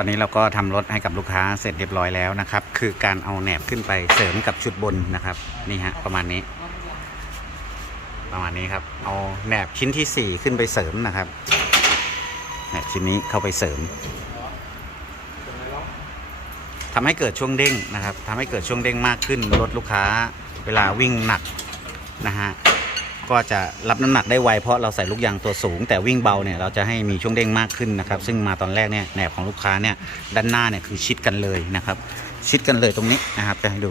ตอนนี้เราก็ทำรถให้กับลูกค้าเสร็จเรียบร้อยแล้วนะครับ คือการเอาแหนบขึ้นไปเสริมกับชุดบนนะครับ นี่ฮะประมาณนี้ ประมาณนี้ครับ เอาแหนบชิ้นที่ 4 ขึ้นไปเสริมนะครับแหนบชิ้นนี้เข้าไปเสริมทำให้เกิดช่วงเด้งนะครับทำให้เกิดช่วงเด้งมากขึ้นลดลูกค้า เวลาวิ่งหนักนะฮะ ก็จะรับน้ำหนักได้ไวเพราะเราใส่ลูกยางตัวสูง แต่วิ่งเบาเนี่ยเราจะให้มีช่วงเด้งมากขึ้นนะครับ ซึ่งมาตอนแรกเนี่ยแหนบของลูกค้าเนี่ยด้านหน้าเนี่ยคือชิดกันเลยนะครับ ชิดกันเลยตรงนี้นะครับจะให้ดู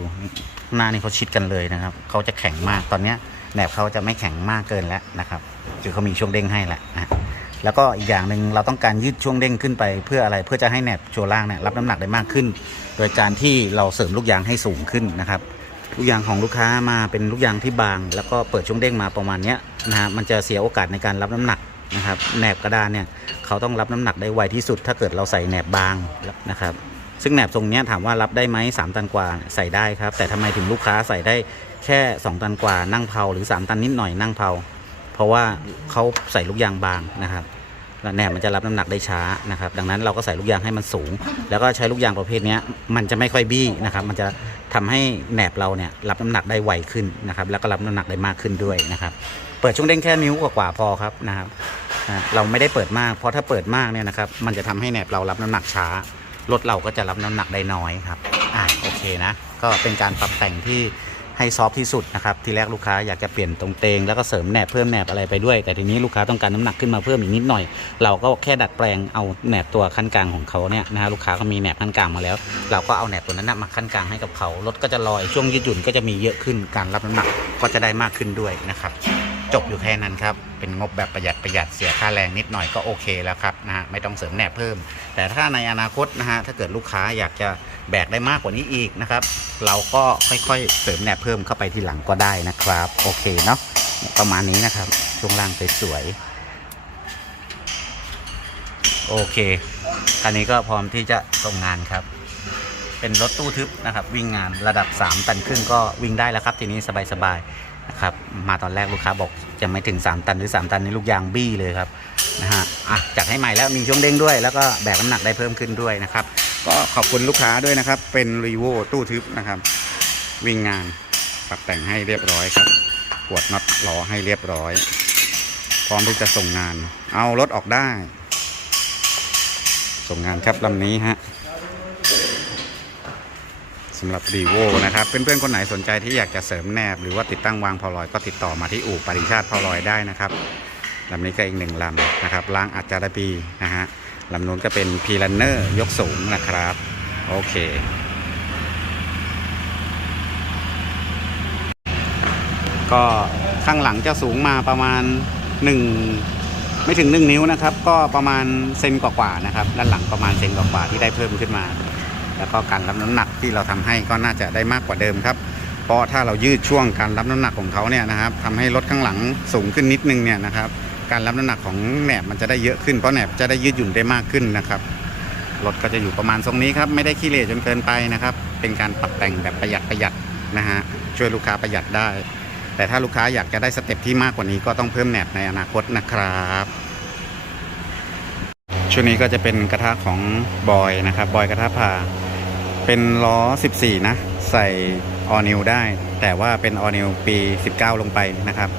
หน้านี่เขาชิดกันเลยนะครับเขาจะแข็งมากตอนเนี้ยแหนบเขาจะไม่แข็งมากเกินแล้วนะครับคือเขามีช่วงเด้งให้แล้วนะแล้วก็อีกอย่างหนึ่งเราต้องการยืดช่วงเด้งขึ้นไปเพื่ออะไรเพื่อจะให้แหนบโชว์ล่างเนี่ยรับน้ำหนักได้มากขึ้น โดยการที่เราเสริมลูกยางให้สูงขึ้นนะครับ ลูกยางของลูกค้ามาเป็นลูกยางที่บาง แล้วก็เปิดช่วงเด้งมาประมาณนี้นะฮะมันจะเสียโอกาสในการรับน้ำหนักนะครับแหนบกระดานเนี่ยเขาต้องรับน้ำหนักได้ไวที่สุด ถ้าเกิดเราใส่แหนบบางนะครับซึ่งแหนบทรงนี้ถามว่ารับได้ไหม3ตันกว่าใส่ได้ครับ แต่ทำไมถึงลูกค้าใส่ได้แค่ 2 ตันกว่านั่งเผาหรือ 3 ตันนิดหน่อยนั่งเผาเพราะว่าเขาใส่ลูกยางบางนะครับ แล้วแหนบมันจะรับน้ำหนักได้ช้านะครับ ดังนั้นเราก็ใส่ลูกยางให้มันสูง แล้วก็ใช้ลูกยางประเภทนี้มันจะไม่ค่อยบี้นะครับ มันจะทำให้แหนบเราเนี่ยรับน้ำหนักได้ไวขึ้นนะครับ แล้วก็รับน้ำหนักได้มากขึ้นด้วยนะครับ เปิดช่วงเด้งแค่นิ้วกว่าพอครับนะครับเราไม่ได้เปิดมาก เพราะถ้าเปิดมากเนี่ยนะครับ มันจะทำให้แหนบเรารับน้ำหนักช้ารถเราก็จะรับน้ำหนักได้น้อยครับ อ่าโอเคนะ ก็เป็นการปรับแต่งที่ ให้ซอฟที่สุดนะครับทีแรกลูกค้าอยากจะเปลี่ยนตรงเตงแล้วก็เสริมแหนบเพิ่มแหนบอะไรไปด้วย แต่ทีนี้ลูกค้าต้องการน้ำหนักขึ้นมาเพิ่มอีกนิดหน่อย เราก็แค่ดัดแปลงเอาแหนบตัวขั้นกลางของเขาเนี่ยนะฮะลูกค้าก็มีแหนบขั้นกลางมาแล้ว เราก็เอาแหนบตัวนั้นมาขั้นกลางให้กับเขารถก็จะลอยช่วงยืดหยุ่นก็จะมีเยอะขึ้นการรับน้ำหนักก็จะได้มากขึ้นด้วยนะครับจบอยู่แค่นั้นครับ เป็นงบแบบประหยัดประหยัดเสียค่าแรงนิดหน่อยก็โอเคแล้วครับนะฮะไม่ต้องเสริมแหนบเพิ่ม แต่ถ้าในอนาคตนะฮะถ้าเกิดลูกค้าอยากจะ แบกได้มากกว่านี้อีกนะครับ เราก็ค่อยๆเสริมแหนบเพิ่มเข้าไปทีหลังก็ได้นะครับ โอเคเนาะประมาณนี้นะครับ ช่วงล่างสวยๆโอเคคันนี้ก็พร้อมที่จะส่งงานครับ เป็นรถตู้ทึบนะครับ วิ่งงานระดับ 3 ตันครึ่งก็วิ่งได้แล้วครับ ทีนี้สบายๆนะครับ มาตอนแรกลูกค้าบอกจะไม่ถึง 3 ตันหรือ 3 ตันนี่ลูกยางบี้เลยครับนะฮะอะจัดให้ใหม่แล้วมีช่วงเด้งด้วย แล้วก็แบกน้ำหนักได้เพิ่มขึ้นด้วยนะครับ ก็ขอบคุณลูกค้าด้วยนะครับ เป็นรีโวตู้ทึบนะครับ วิ่งงานปรับแต่งให้เรียบร้อยครับกวดน็อตล้อให้เรียบร้อย พร้อมที่จะส่งงาน เอารถออกได้ ส่งงานครับลำนี้ฮะสำหรับรีโวนะครับ เพื่อนๆ คนไหนสนใจที่อยากจะเสริมแนบ หรือว่าติดตั้งวางพอลอยก็ติดต่อมาที่อู่ปริชาติพอลอยได้นะครับลำนี้ก็อีกหนึ่งลำนะครับล้างอัจจาระปีนะฮะ ลำนู้นก็เป็นพีลันเนอร์ยกสูงนะครับ โอเค ก็ข้างหลังจะสูงมาประมาณ 1 ไม่ถึง 1 นิ้วนะครับ ก็ประมาณเซนกว่าๆนะครับ ด้านหลังประมาณเซนกว่าๆที่ได้เพิ่มขึ้นมา แล้วก็การรับน้ำหนักที่เราทำให้ก็น่าจะได้มากกว่าเดิมครับเพราะถ้าเรายืดช่วงการรับน้ำหนักของเขาเนี่ยนะครับทำให้รถข้างหลังสูงขึ้นนิดนึงเนี่ยนะครับ การรับน้ำหนักของแหนบมันจะได้เยอะขึ้นเพราะแหนบจะได้ยืดหยุ่นได้มากขึ้นนะครับรถก็จะอยู่ประมาณทรงนี้ครับไม่ได้ขี้เหร่จนเกินไปนะครับ เป็นการปรับแต่งแบบประหยัดประหยัดนะฮะช่วยลูกค้าประหยัดได้ แต่ถ้าลูกค้าอยากจะได้สเต็ปที่มากกว่านี้ก็ต้องเพิ่มแหนบในอนาคตนะครับช่วงนี้ก็จะเป็นกระทะของบอยนะครับบอยกระทะพาเป็นล้อ 14 นะ ใส่ออนิวได้ แต่ว่าเป็นออนิวปี 19 ลงไปนะครับ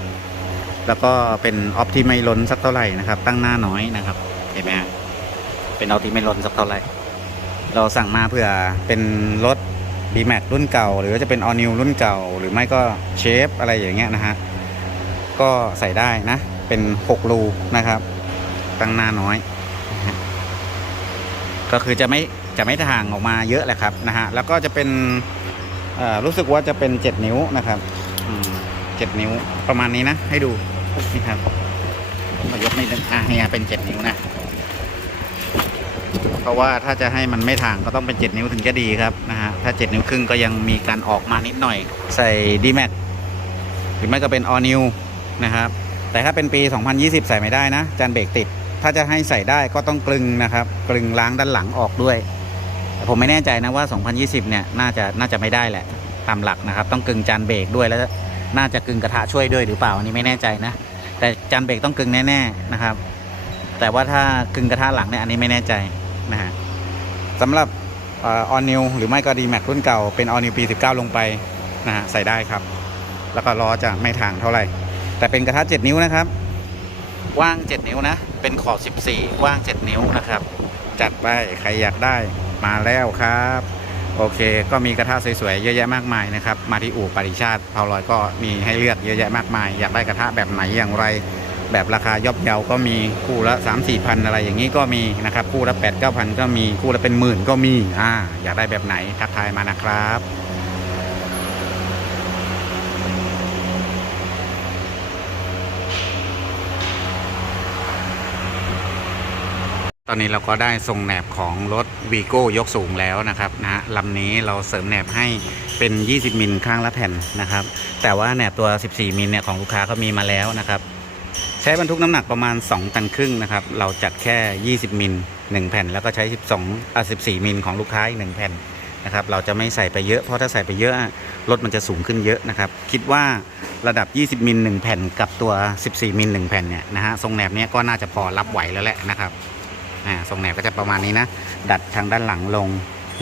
แล้วก็เป็นออฟที่ไม่ล้นสักเท่าไหร่นะครับ ตั้งหน้าน้อยนะครับ เห็นไหมฮะเป็นออฟที่ไม่ล้นสักเท่าไหร่ เราสั่งมาเพื่อเป็นรถ b m a x รุ่นเก่า หรือจะเป็นออนิวรุ่นเก่า หรือไม่ก็เชฟอะไรอย่างเงี้ยนะฮะก็ใส่ได้นะ เป็น6รูนะครับ ตั้งหน้าน้อย ก็คือจะไม่จะไม่ห่างออกมาเยอะแหละครับนะฮะแล้วก็จะเป็นอ่อรู้สึกว่าจะเป็น 7 นิ้วนะครับอืมเจ็ดนิ้วประมาณนี้นะ ให้ดู นี่ครับผมยกนิดนึงอะเนี่ยเป็น7นิ้วนะ เพราะว่าถ้าจะให้มันไม่ทางก็ต้องเป็น7นิ้วถึงจะดีครับนะฮะถ้า7นิ้วครึ่งก็ยังมีการออกมานิดหน่อย ใส่ d m a x หรือไม่ก็เป็น All New นะครับแต่ถ้าเป็นปี 2020 ใส่ไม่ได้นะ จานเบรกติด ถ้าจะให้ใส่ได้ก็ต้องกลึงนะครับ กลึงล้างด้านหลังออกด้วย แต่ผมไม่แน่ใจนะว่า 2020 เนี่ย น่าจะ น่าจะไม่ได้แหละ ตามหลักนะครับ ต้องกลึงจานเบรกด้วยแล้ว น่าจะกลึงกระทะช่วยด้วยหรือเปล่าอันนี้ไม่แน่ใจนะแต่จานเบรกต้องกลึงแน่ๆนะครับ แต่ว่าถ้ากลึงกระทะหลังเนี่ยอันนี้ไม่แน่ใจนะฮะสำหรับออนิวหรือไม่ก็ดีแม็กรุ่นเก่าเป็นออนิวปี 19 ลงไปนะฮะใส่ได้ครับ แล้วก็ล้อจะไม่ทางเท่าไหร่ แต่เป็นกระทะ 7 นิ้วนะครับกว้าง 7 นิ้วนะ เป็นขอบ 14กว้าง 7 นิ้วนะครับ จัดไปใครอยากได้มาแล้วครับ โอเค ก็มีกระทะสวยๆ เยอะแยะมากมายนะครับ มาที่อู่ปริชาติเผาลอยก็มีให้เลือกเยอะแยะมากมาย อยากได้กระทะแบบไหนอย่างไร แบบราคาย่อมเยาก็มีคู่ละ 3 4พันอะไรอย่างนี้ก็มีนะครับ คู่ละ8 9พันก็มีคู่ละเป็นหมื่นก็มีอ่าอยากได้แบบไหนทักทายมานะครับ ตอนนี้เราก็ได้ส่งแหนบของรถวีโก้ยกสูงแล้วนะครับนะลำนี้เราเสริมแหนบให้เป็น 20 มิลข้างละแผ่นนะครับ แต่ว่าแหนบตัว 14 มิลเนี่ยของลูกค้าก็มีมาแล้วนะครับ ใช้บรรทุกน้ำหนักประมาณ 2 ตันครึ่งนะครับ เราจัดแค่ 20 มิล1แผ่น แล้วก็ใช้ 12อะ14 มิลของลูกค้าอีก1แผ่นนะครับ เราจะไม่ใส่ไปเยอะ เพราะถ้าใส่ไปเยอะรถมันจะสูงขึ้นเยอะนะครับ คิดว่าระดับ 20 มิล1แผ่นกับตัว 14 มิล1แผ่นเนี่ยนะฮะ ทรงแหนบเนี้ยก็น่าจะพอรับไหวแล้วแหละนะครับ อ่าทรงแหนบก็จะประมาณนี้นะ ดัดทางด้านหลังลง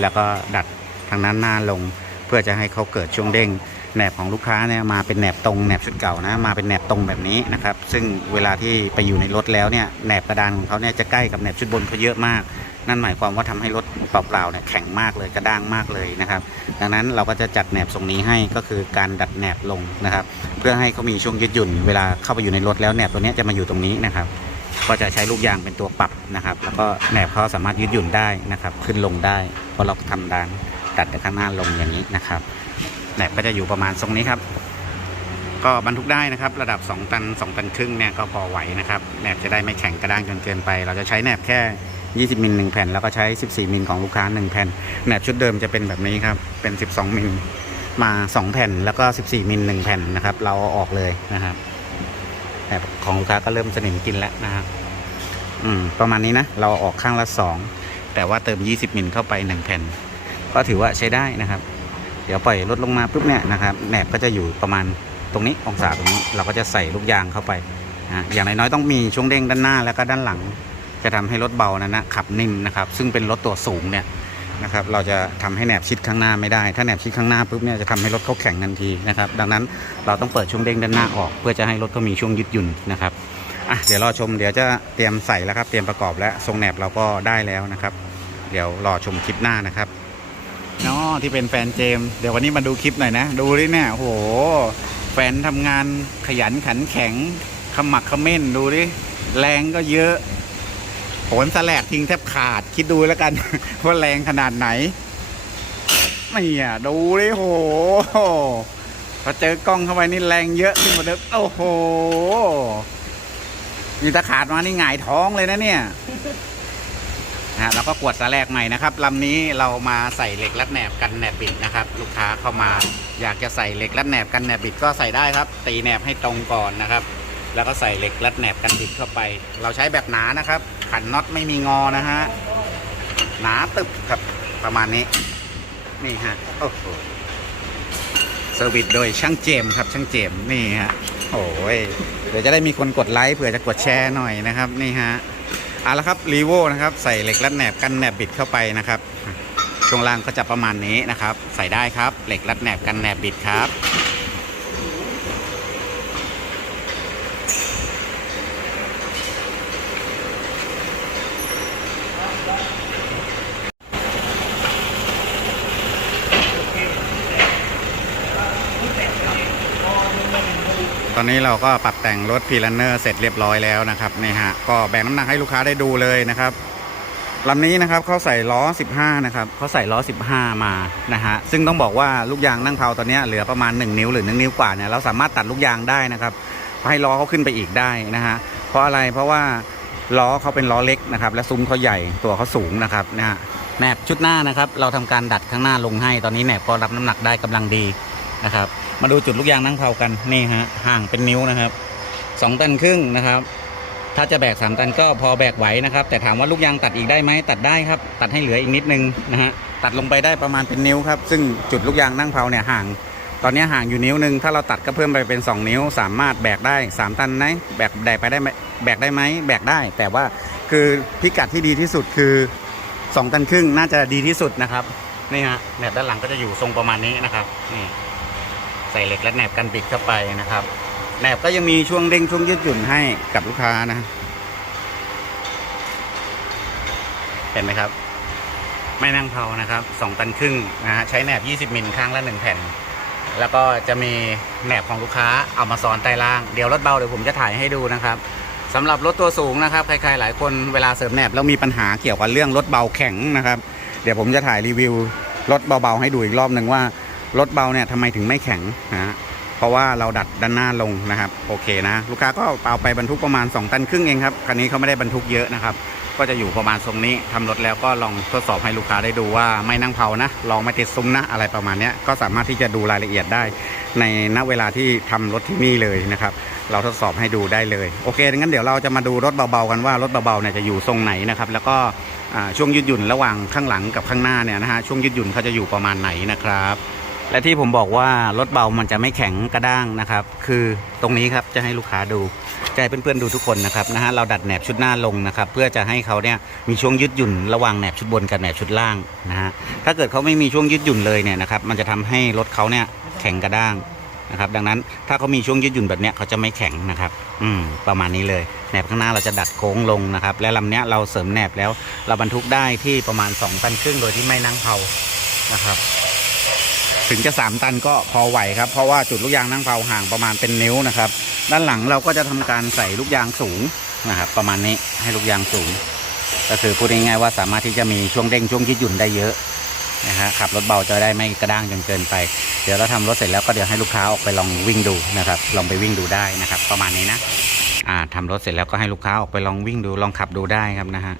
แล้วก็ดัดทางด้านหน้าลง เพื่อจะให้เขาเกิดช่วงเด้งแหนบของลูกค้าเนี่ยมาเป็นแหนบตรงแหนบชุดเก่านะมาเป็นแหนบตรงแบบนี้นะครับ ซึ่งเวลาที่ไปอยู่ในรถแล้วเนี่ยแหนบกระดานของเขาเนี่ยจะใกล้กับแหนบชุดบนเขาเยอะมาก นั่นหมายความว่าทำให้รถเปล่าๆเนี่ยแข็งมากเลยกระด้างมากเลยนะครับ ดังนั้นเราก็จะจัดแหนบทรงนี้ให้ก็คือการดัดแหนบลงนะครับ เพื่อให้เขามีช่วงยืดหยุ่น เวลาเข้าไปอยู่ในรถแล้วแหนบตัวนี้จะมาอยู่ตรงนี้นะครับ ก็จะใช้ลูกยางเป็นตัวปรับนะครับ แล้วก็แหนบเขาสามารถยืดหยุ่นได้นะครับ ขึ้นลงได้เพราะเราทำดานตัดจากข้างหน้าลงอย่างนี้นะครับแหนบก็จะอยู่ประมาณทรงนี้ครับ ก็บรรทุกได้นะครับ ระดับ 2 ตัน 2 ตันครึ่งเนี่ยก็พอไหวนะครับแหนบจะได้ไม่แข็งกระด้างจนเกินไป เราจะใช้แหนบแค่ 20มิล1แผ่น แล้วก็ใช้ 14มิลของลูกค้า 1 แผ่นแหนบชุดเดิมจะเป็นแบบนี้ครับ เป็น 12มิลมา 2 แผ่น แล้วก็ 14มิล1แผ่นนะครับ เราเอาออกเลยนะครับ แอบของลูกค้าก็เริ่มสนิมกินแล้วนะครับอืม ประมาณนี้นะ เราออกข้างละสองแต่ว่าเติม 20 มิลเข้าไป 1 แผ่น ก็ถือว่าใช้ได้นะครับ เดี๋ยวปล่อยลดลงมาปุ๊บเนี่ยนะครับแหนบก็จะอยู่ประมาณตรงนี้องศาตรงนี้ เราก็จะใส่ลูกยางเข้าไปนะอย่างน้อยๆต้องมีช่วงเด้งด้านหน้าแล้วก็ด้านหลัง จะทำให้รถเบานะนะขับนิ่มนะครับ ซึ่งเป็นรถตัวสูงเนี่ย นะครับเราจะทำให้แหนบชิดข้างหน้าไม่ได้ ถ้าแหนบชิดข้างหน้าปุ๊บเนี่ยจะทำให้รถเขาแข็งทันทีนะครับดังนั้นเราต้องเปิดช่วงเด้งด้านหน้าออก เพื่อจะให้รถเขามีช่วงยืดหยุ่นนะครับอะเดี๋ยวรอชมเดี๋ยวจะเตรียมใส่แล้วครับเตรียมประกอบแล้วทรงแหนบเราก็ได้แล้วนะครับ เดี๋ยวรอชมคลิปหน้านะครับอ๋อที่เป็นแฟนเจม เดี๋ยววันนี้มาดูคลิปหน่อยนะ ดูดิเนี่ยโอ้โหแฟนทำงานขยันขันแข็งขมักขม้นดูดิแรงก็เยอะ โหนสแลกทิ้งแทบขาดคิดดูแล้วกัน ว่าแรงขนาดไหนนี่อะดูดิโหพอเจอกล้องเข้าไปนี่แรงเยอะขึ้นกว่าเดิมโอ้โหนี่ถ้าขาดมานี่หงายท้องเลยนะเนี่ยนะฮะแล้วก็กวดสแลกใหม่นะครับลำนี้เรามาใส่เหล็กรัดแหนบกันแหนบบิดนะครับ ลูกค้าเข้ามาอยากจะใส่เหล็กรัดแหนบกันแหนบบิดก็ใส่ได้ครับ ตีแหนบให้ตรงก่อนนะครับ แล้วก็ใส่เหล็กรัดแหนบกันบิดเข้าไป เราใช้แบบหนานะครับ ขันน็อตไม่มีงอนะฮะ หนาตึบครับประมาณนี้ นี่ฮะ โอ้โหเซอร์วิสโดยช่างเจมส์ครับ ช่างเจมส์นี่ฮะโอ้ยเดี๋ยวจะได้มีคนกดไลค์เผื่อจะกดแชร์หน่อยนะครับนี่ฮะเอาละครับรีโวนะครับ ใส่เหล็กรัดแหนบกันแหนบบิดเข้าไปนะครับช่วงล่างก็จะประมาณนี้นะครับ ใส่ได้ครับ เหล็กรัดแหนบกันแหนบบิดครับ ตอนนี้เราก็ปรับแต่งรถพีลันเนอร์เสร็จเรียบร้อยแล้วนะครับนี่ฮะก็แบ่งน้ำหนักให้ลูกค้าได้ดูเลยนะครับลำนี้นะครับเขาใส่ล้อ 15 นะครับเขาใส่ล้อ 15 มานะฮะซึ่งต้องบอกว่าลูกยางนั่งเผาตอนนี้เหลือประมาณ 1 นิ้วหรือ 1 นิ้วกว่าเนี่ยเราสามารถตัดลูกยางได้นะครับให้ล้อเขาขึ้นไปอีกได้นะฮะเพราะอะไรเพราะว่าล้อเขาเป็นล้อเล็กนะครับและซุ้มเขาใหญ่ตัวเขาสูงนะครับนะฮะแหนบชุดหน้านะครับ เราทำการดัดข้างหน้าลงให้ตอนนี้แหนบก็รับน้ำหนักได้กำลังดีนะครับ มาดูจุดลูกยางนั่งเผากันนี่ฮะห่างเป็นนิ้วนะครับสองตันครึ่งนะครับ ถ้าจะแบกสามตันก็พอแบกไหวนะครับ แต่ถามว่าลูกยางตัดอีกได้ไหมตัดได้ครับ ตัดให้เหลืออีกนิดนึงนะฮะตัดลงไปได้ประมาณเป็นนิ้วครับซึ่งจุดลูกยางนั่งเผาเนี่ยห่าง ตอนนี้ห่างอยู่นิ้วหนึ่งถ้าเราตัดก็เพิ่มไปเป็น 2 นิ้ว สามารถแบกได้ 3 ตันไหมแบกแบกไปได้ไหมแบกได้ไหมแบกได้ แต่ว่าคือพิกัดที่ดีที่สุดคือสองตันครึ่งน่าจะดีที่สุดนะครับนี่ฮะแหนบด้านหลังก็จะอยู่ทรงประมาณนี้นะครับนี่ ส่เหล็กและแหนบกันบิดเข้าไปนะครับแหนบก็ยังมีช่วงเด้งช่วงยืดหยุ่นให้กับลูกค้านะ เห็นไหมครับ ไม่นั่งเผานะครับสองตันครึ่งนะฮะใช้แหนบ 20 มิลข้างละหนึ่งแผ่น แล้วก็จะมีแหนบของลูกค้าเอามาซ้อนใต้ล่าง เดี๋ยวรถเบาเดี๋ยวผมจะถ่ายให้ดูนะครับสำหรับรถตัวสูงนะครับใครๆหลายคนเวลาเสริมแหนบแล้วมีปัญหาเกี่ยวกับเรื่องรถเบาแข็งนะครับ เดี๋ยวผมจะถ่ายรีวิวรถเบาๆให้ดูอีกรอบหนึ่งว่า รถเบาเนี่ยทำไมถึงไม่แข็งนะฮะเพราะว่าเราดัดด้านหน้าลงนะครับ โอเคนะ ลูกค้าก็เอาไปบรรทุกประมาณ 2 ตันครึ่งเองครับคันนี้เขาไม่ได้บรรทุกเยอะนะครับ ก็จะอยู่ประมาณทรงนี้ทำรถแล้วก็ลองทดสอบให้ลูกค้าได้ดูว่าไม่นั่งเผานะ ลองไม่ติดซุ้มนะ อะไรประมาณนี้ก็สามารถที่จะดูรายละเอียดได้ ในณเวลาที่ทำรถที่นี่เลยนะครับ เราทดสอบให้ดูได้เลยโอเคงั้นเดี๋ยวเราจะมาดูรถเบาๆกันว่ารถเบาๆเนี่ยจะอยู่ทรงไหนนะครับแล้วก็ช่วงยืดหยุ่นระหว่างข้างหลังกับข้างหน้าเนี่ยนะฮะช่วงยืดหยุ่นเขาจะอยู่ประมาณไหนนะครับ และที่ผมบอกว่ารถเบามันจะไม่แข็งกระด้างนะครับ คือตรงนี้ครับจะให้ลูกค้าดูจะให้เพื่อนๆดูทุกคนนะครับนะฮะเราดัดแหนบชุดหน้าลงนะครับ เพื่อจะให้เขาเนี่ยมีช่วงยืดหยุ่นระหว่างแหนบชุดบนกับแหนบชุดล่างนะฮะถ้าเกิดเขาไม่มีช่วงยืดหยุ่นเลยเนี่ยนะครับมันจะทำให้รถเขาเนี่ยแข็งกระด้างนะครับ ดังนั้นถ้าเขามีช่วงยืดหยุ่นแบบเนี้ยเขาจะไม่แข็งนะครับ อืมประมาณนี้เลยแหนบข้างหน้าเราจะดัดโค้งลงนะครับ และลำเนี้ยเราเสริมแหนบแล้ว เราบรรทุกได้ที่ประมาณ2ตันครึ่งโดยที่ไม่นั่งเผานะครับ ถึงจะ 3 ตันก็พอไหวครับ เพราะว่าจุดลูกยางนั่งเผาห่างประมาณเป็นนิ้วนะครับ ด้านหลังเราก็จะทำการใส่ลูกยางสูงนะครับประมาณนี้ให้ลูกยางสูง ก็คือพูดง่ายๆว่าสามารถที่จะมีช่วงเด้งช่วงยืดหยุ่นได้เยอะนะฮะขับรถเบาจะได้ไม่กระด้างจนเกินไป เดี๋ยวเราทำรถเสร็จแล้วก็เดี๋ยวให้ลูกค้าออกไปลองวิ่งดูนะครับลองไปวิ่งดูได้นะครับ ประมาณนี้นะอ่าทำรถเสร็จแล้วก็ให้ลูกค้าออกไปลองวิ่งดูลองขับดูได้ครับนะฮะ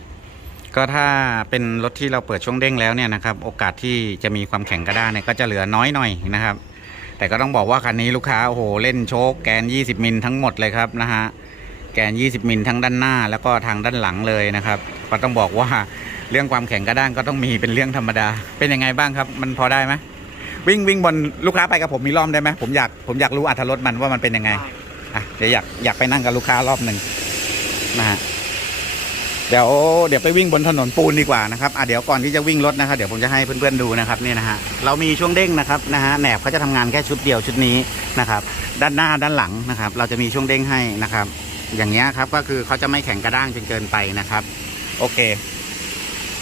ก็ถ้าเป็นรถที่เราเปิดช่วงเด้งแล้วเนี่ยนะครับโอกาสที่จะมีความแข็งกระด้างเนี่ยก็จะเหลือน้อยหน่อยนะครับ แต่ก็ต้องบอกว่าคันนี้ลูกค้าโอ้โหเล่นโชคแกน 20 มิลทั้งหมดเลยครับนะฮะแกน 20 มิลทั้งด้านหน้า แล้วก็ทางด้านหลังเลยนะครับก็ต้องบอกว่าเรื่องความแข็งกระด้างก็ต้องมีเป็นเรื่องธรรมดา เป็นยังไงบ้างครับ มันพอได้ไหมวิ่งวิ่งบนลูกค้าไปกับผมมีรอบได้ไหมผมอยากผมอยากรู้อัตรถรสมันว่ามันเป็นยังไงอะเดี๋ยวอยากอยากไปนั่งกับลูกค้ารอบหนึ่งนะฮะ เดี๋ยวเดี๋ยวไปวิ่งบนถนนปูนดีกว่านะครับอะเดี๋ยวก่อนที่จะวิ่งรถนะครับเดี๋ยวผมจะให้เพื่อนๆดูนะครับนี่นะฮะเรามีช่วงเด้งนะครับนะฮะแหนบเขาจะทำงานแค่ชุดเดียวชุดนี้นะครับ ด้านหน้าด้านหลังนะครับ เราจะมีช่วงเด้งให้นะครับ อย่างเงี้ยครับก็คือเขาจะไม่แข็งกระด้างจนเกินไปนะครับ โอเค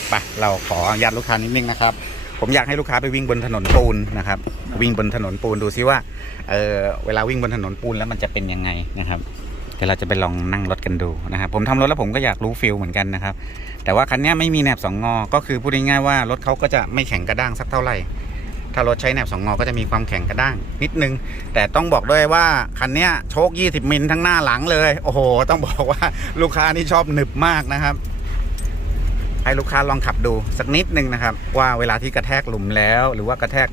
ไปเราขออนุญาตลูกค้านิดนึงนะครับ ผมอยากให้ลูกค้าไปวิ่งบนถนนปูนนะครับ วิ่งบนถนนปูนดูซิว่าเออเวลาวิ่งบนถนนปูนแล้วมันจะเป็นยังไงนะครับ เดี๋ยวเราจะไปลองนั่งรถกันดูนะครับผมทำรถแล้วผมก็อยากรู้ฟิลเหมือนกันนะครับ แต่ว่าคันนี้ไม่มีแหนบสองงอ ก็คือพูดง่ายๆว่ารถเขาก็จะไม่แข็งกระด้างสักเท่าไหร่ ถ้ารถใช้แหนบสองงอก็จะมีความแข็งกระด้างนิดนึง แต่ต้องบอกด้วยว่าคันนี้ยโชค 20 มิลทั้งหน้าหลังเลย โอ้โห ต้องบอกว่าลูกค้านี่ชอบหนึบมากนะครับให้ลูกค้าลองขับดูสักนิดนึงนะครับ ว่าเวลาที่กระแทกหลุมแล้ว หรือว่ากระแทก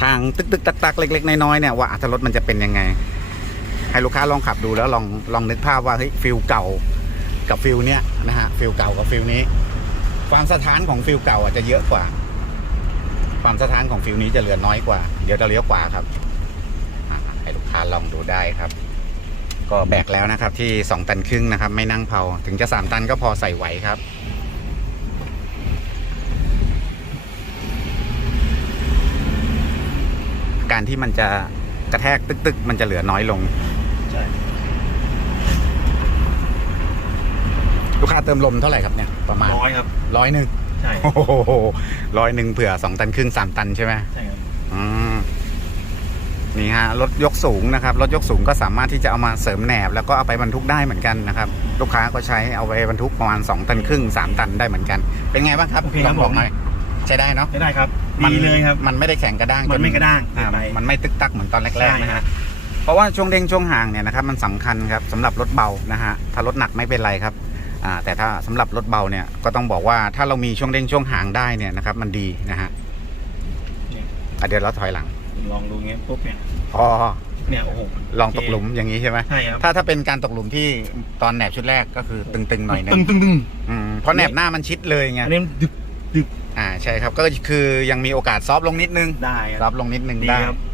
ทางตึกตึกตักตักๆเล็กๆน้อยๆเนี่ยว่าอัตรถรสมันจะเป็นยังไง ให้ลูกค้าลองขับดูแล้วลองลองนึกภาพว่าเฮ้ยฟิลเก่ากับฟิลเนี้ยนะฮะฟิลเก่ากับฟิลนี้ ความสะท้านของฟิลเก่าอาจจะเยอะกว่า ความสะท้านของฟิลนี้จะเหลือน้อยกว่า เดี๋ยวจะเลี้ยวขวาครับให้ลูกค้าลองดูได้ครับ ก็แบกแล้วนะครับ ที่ 2 ตันครึ่งนะครับ ไม่นั่งเผาถึงจะ 3 ตันก็พอใส่ไหวครับการที่มันจะกระแทกตึกๆ มันจะเหลือน้อยลง ลูกค้าเติมลมเท่าไหร่ครับเนี่ยประมาณร้อยครับร้อยหนึ่งใช่โอ้โหร้อยหนึ่งเผื่อสองตันครึ่งสามตันใช่ไหมใช่ครับอืมนี่ฮะรถยกสูงนะครับรถยกสูงก็สามารถที่จะเอามาเสริมแหนบ แล้วก็เอาไปบรรทุกได้เหมือนกันนะครับ ลูกค้าก็ใช้เอาไปบรรทุกประมาณ2ตันครึ่ง3ตันได้เหมือนกัน เป็นไงบ้างครับโอเคครับลงบอกผม หน่อยใช้ได้เนาะไม่ได้ครับมัดีเลยครับ มันไม่ได้แข็งกระด้างมันไม่กระด้างอ่าเกินไป มันไม่ตึกตักเหมือนตอนแรกๆใช่นะครัฮะบ เพราะว่าช่วงเด้งช่วงห่างเนี่ยนะครับมันสำคัญครับสำหรับรถเบานะฮะถ้ารถหนักไม่เป็นไรครับอ่าแต่ถ้าสำหรับรถเบาเนี่ยก็ต้องบอกว่าถ้าเรามีช่วงเด้งช่วงห่างได้เนี่ยนะครับมันดีนะฮะนี่อะเดี๋ยวเราถอยหลัง ลองดูเงี้ยปุ๊บเนี่ยพอเนี่ยโอ้โหลองตกหลุมอย่างนี้ใช่ไหมใช่ครับถ้าถ้าเป็นการตกหลุมที่ตอนแหนบชุดแรกก็คือตึงๆหน่อยนึตึงงตึงตึงอืมเพราะแหนบหน้ามันชิดเลยไงอันนี้มันดึบดึบอ่าใช่ครับก็คือยังมีโอกาสซอฟต์ลงนิดนึงได้คซอรับฟต์ลงนิดนึงดีได้ครับนะฮะ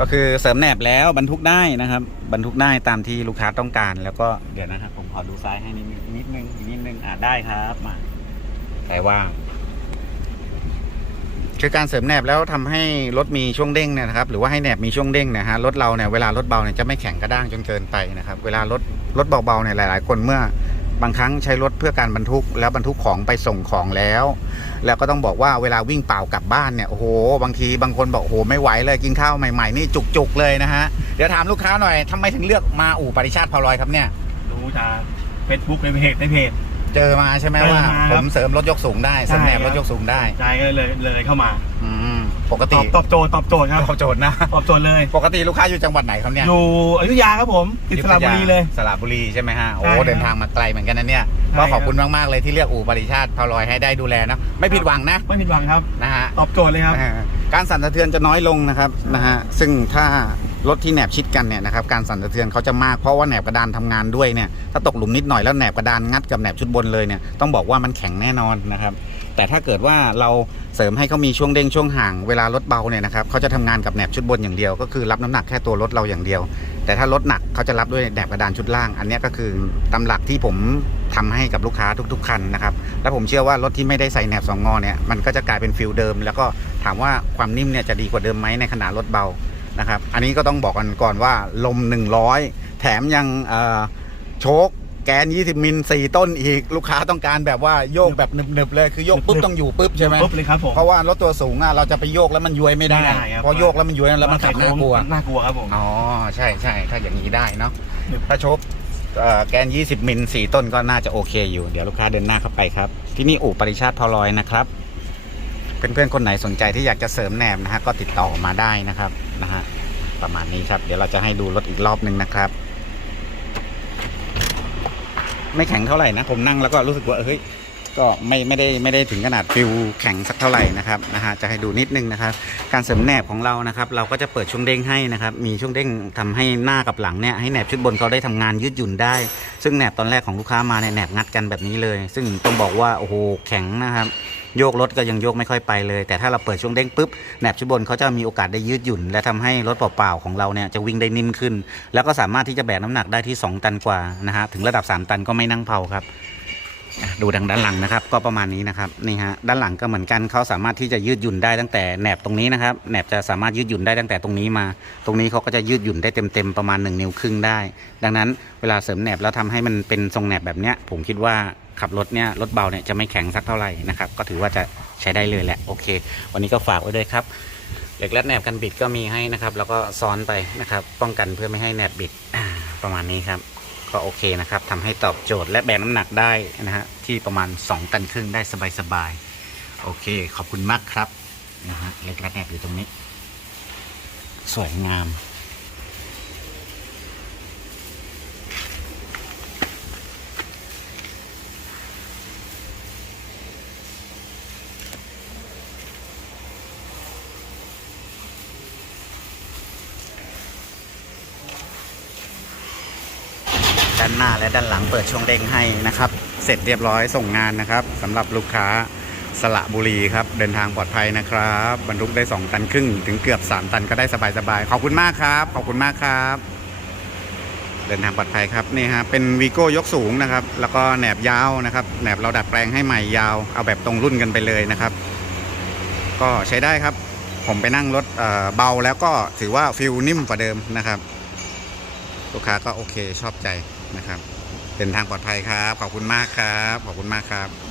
ก็คือเสริมแหนบแล้วบรรทุกได้นะครับ บรรทุกได้ตามที่ลูกค้าต้องการ แล้วก็เดี๋ยวนะครับผมขอดูซ้ายให้นิดนึงนิดนึงอีกนิดนึงอ่าได้ครับมาแต่ว่าคือการเสริมแหนบแล้วทำให้รถมีช่วงเด้งเนี่ยนะครับ หรือว่าให้แหนบมีช่วงเด้งนี่ยฮะรถเราเนี่ยเวลารถเบาเนี่ยจะไม่แข็งกระด้างจนเกินไปนะครับ เวลารถรถเบาๆเนี่ยหลาย ๆ คนเมื่อ บางครั้งใช้รถเพื่อการบรรทุก แล้วบรรทุกของไปส่งของแล้ว แล้วก็ต้องบอกว่าเวลาวิ่งเปล่ากลับบ้านเนี่ยโอ้โหบางทีบางคนบอกโอ้โหไม่ไหวเลยกินข้าวใหม่ๆนี่จุกๆเลยนะฮะเดี๋ยวถามลูกค้าหน่อยทำไมถึงเลือกมาอู่ปริชาติพาลอยครับเนี่ยรู้จากเฟซบุ๊กในเพจในเพจเจอมาใช่ไหมว่าเจอมาครับผมเสริมรถยกสูงได้เสริมแหนบใช่ครับรถยกสูงได้ใจก็เลยเลยเข้ามาอืม ปกตติอบตอบโจทย์ตอบโจทย์ครับตอบโจทย์นะ ตอบโจทย์เลย ปกติลูกค้าอยู่จังหวัดไหนครับเนี่ย อยู่อยุธยาครับผมติดสระบุรีเลย สระบุรีใช่ไหมฮะ โอ้ใช่ครับเดินทางมาไกลเหมือนกันนะเนี่ยใช่ก็ขอบครับคุณมาก ๆ เลยที่เรียกอู่บริชาติพาลอยให้ได้ดูแลนะ ไม่ผิดหวังนะ ไม่ผิดหวังครับ นะฮะ ตอบโจทย์เลยครับเออการสั่นสะเทือนจะน้อยลงนะครับ นะฮะ ซึ่งถ้ารถที่แหนบชิดกันเนี่ยนะครับการสั่นสะเทือนเขาจะมากเพราะว่าแหนบกระดานทำงานด้วยเนี่ยถ้าตกหลุมนิดหน่อยแล้วแหนบกระดานงัดกับแหนบชุดบนเลยเนี่ยต้องบอกว่ามันแข็งแน่นอนนะครับ แต่ถ้าเกิดว่าเราเสริมให้เขามีช่วงเด้งช่วงห่างเวลารถเบาเนี่ยนะครับเขาจะทำงานกับแหนบชุดบนอย่างเดียว ก็คือรับน้ำหนักแค่ตัวรถเราอย่างเดียว แต่ถ้ารถหนักเขาจะรับด้วยแหนบกระดานชุดล่าง อันนี้ก็คือตำหลักที่ผมทำให้กับลูกค้าทุก ๆ คันนะครับแล้วผมเชื่อว่ารถที่ไม่ได้ใส่แหนบสองงอเนี่ยมันก็จะกลายเป็นฟิลเดิม แล้วก็ถามว่าความนิ่มเนี่ยจะดีกว่าเดิมไหมในขณะรถเบานะครับอันนี้ก็ต้องบอกกันก่อนว่าลม 100 แถมยังเอ่อโชค แกน 20 มิล4ต้นอีกลูกค้าต้องการแบบว่าโยกแบบหนึบๆเลยคือโยกปุ๊บต้องอยู่ปุ๊บใช่ไหมปุ๊บเลยครับผมเพราะว่ารถตัวสูงอะเราจะไปโยกแล้วมันย้วยไม่ได้ไม่ได้ครับ เพราะโยกแล้วมันย้วยแล้วมันขับน่ากลัวน่ากลัวครับผม อ๋อใช่ใช่ถ้าอย่างนี้ได้เนาะครับถ้าโชคเอ่อแกน 20 มิล4ต้นก็น่าจะโอเคอยู่เดี๋ยวลูกค้าเดินหน้าเข้าไปครับ ที่นี่อู่ปริชาติพอลอยนะครับ เพื่อนๆคนไหนสนใจที่อยากจะเสริมแหนบนะฮะก็ติดต่อมาได้นะครับนะฮะประมาณนี้ครับ เดี๋ยวเราจะให้ดูรถอีกรอบหนึ่งนะครับ ไม่แข็งเท่าไหร่นะ ผมนั่งแล้วก็รู้สึกว่าเฮ้ยก็ไม่ไม่ได้ไม่ได้ถึงขนาดฟิลแข็งสักเท่าไหร่นะครับนะฮะจะให้ดูนิดนึงนะครับ การเสริมแหนบของเรานะครับ เราก็จะเปิดช่วงเด้งให้นะครับ มีช่วงเด้งทำให้หน้ากับหลังเนี่ยให้แหนบชุดบนเขาได้ทำงานยืดหยุ่นได้ ซึ่งแหนบตอนแรกของลูกค้ามาเนี่ยแหนบงัดกันแบบนี้เลย ซึ่งต้องบอกว่าโอ้โหแข็งนะครับ โยกรถก็ยังโยกไม่ค่อยไปเลย แต่ถ้าเราเปิดช่วงเด้งปุ๊บแหนบชุดบนเขาจะมีโอกาสได้ยืดหยุ่น และทำให้รถเปล่าๆของเราเนี่ยจะวิ่งได้นิ่มขึ้น แล้วก็สามารถที่จะแบกน้ำหนักได้ที่ 2 ตันกว่านะฮะถึงระดับ 3 ตันก็ไม่นั่งเผาครับ ดูทางด้านหลังนะครับ ก็ประมาณนี้นะครับนี่ฮะด้านหลังก็เหมือนกันเขาสามารถที่จะยืดหยุ่นได้ตั้งแต่แหนบตรงนี้นะครับแหนบจะสามารถยืดหยุ่นได้ตั้งแต่ตรงนี้มา ตรงนี้เขาก็จะยืดหยุ่นได้เต็มๆประมาณ 1 นิ้วครึ่งได้ ดังนั้นเวลาเสริมแหนบแล้วทำให้มันเป็นทรงแหนบแบบเนี้ยผมคิดว่าขับรถเนี่ยรถเบาเนี่ยจะไม่แข็งสักเท่าไหร่นะครับก็ถือว่าจะใช้ได้เลยแหละโอเค วันนี้ก็ฝากไว้ด้วยครับเหล็กรัดแหนบกันบิดก็มีให้นะครับ แล้วก็ซ้อนไปนะครับ ป้องกันเพื่อไม่ให้แหนบบิดประมาณนี้ครับ ก็โอเคนะครับทำให้ตอบโจทย์และแบกน้ำหนักได้นะฮะที่ประมาณ 2 ตันครึ่งได้สบายๆ โอเค ขอบคุณมากครับนะฮะเล็กและแนบอยู่ตรงนี้ สวยงาม ด้านหน้า และด้านหลังเปิดช่วงเด้งให้นะครับ เสร็จเรียบร้อยส่งงานนะครับสำหรับลูกค้าสระบุรีครับ เดินทางปลอดภัยนะครับ บรรทุกได้ 2 ตันครึ่ง ถึงเกือบ 3 ตันก็ได้สบายๆ ขอบคุณมากครับ ขอบคุณมากครับ เดินทางปลอดภัยครับนี่ฮะเป็นวีโก้ยกสูงนะครับ แล้วก็แหนบยาวนะครับแหนบเราดัดแปลงให้ใหม่ยาว เอาแบบตรงรุ่นกันไปเลยนะครับ ก็ใช้ได้ครับ ผมไปนั่งรถเเบาแล้วก็ถือว่าฟิลนิ่มกว่าเดิมนะครับ ลูกค้าก็โอเคชอบใจนะครับ เป็นทางปลอดภัยครับ ขอบคุณมากครับ ขอบคุณมากครับ